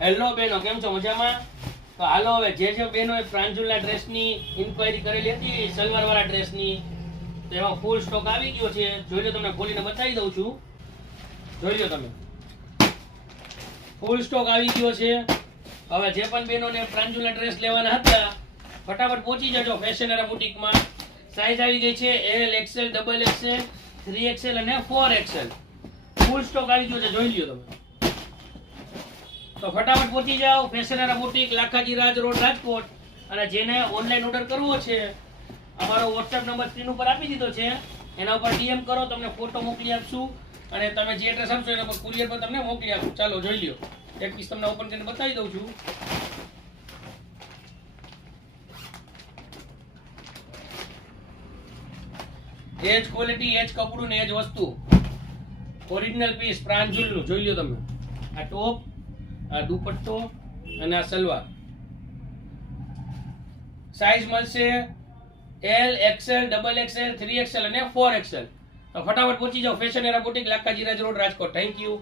Hello બેનો, કેમ છો? મજામાં? તો હાલો હવે જે બેનોએ પ્રાંજુલના ડ્રેસની ઇન્ક્વાયરી કરેલી હતી, સલવારવાળા ડ્રેસની, તો એમાં ફૂલ સ્ટોક આવી ગયો છે. જોઈ લો, તમને ખોલીને બતાવી દઉં છું. જોઈ લો તમે, ફૂલ સ્ટોક આવી ગયો છે. હવે જે પણ બેનોને પ્રાંજુલના ડ્રેસ લેવાના હતા, ફટાફટ પહોંચી જજો ફેશનેરા બુટીકમાં. સાઈઝ આવી ગઈ છે L, XL, double XL, 3XL અને 4XL. ફૂલ સ્ટોક આવી ગયો છે, જોઈ લ્યો તમે. તો ફટાફટ પહોંચી જાઓ ફેશનેરા બુટીક, લાખાજી રાજ રોડ, રાજકોટ. અને જેને ઓનલાઈન ઓર્ડર કરવો છે, અમારો વોટ્સએપ નંબર સ્ક્રીન ઉપર આપી દીધો છે, એના ઉપર ડીએમ કરો, તમને ફોટો મોકલી આપશું. અને તમે જે એડ્રેસ આપશો એના પર કુરિયર પર તમને મોકલી આપશું. ચાલો જોઈ લ્યો, એક પીસ તમને ઓપન કરીને બતાવી દઉં છું. એજ ક્વોલિટી, એજ કપડું ને એજ વસ્તુ, ઓરિજિનલ પીસ પ્રાંજુલનું. જોઈ લ્યો તમે, આ ટોપ, આ દુપટ્ટો અને આ સલવાર. સાઈઝ મળશે L, XL, double XL, 3XL અને 4XL. તો ફટાફટ પહોંચી જાઓ Fashionera boutique, Lakhaji Raj road, Rajkot. Thank you.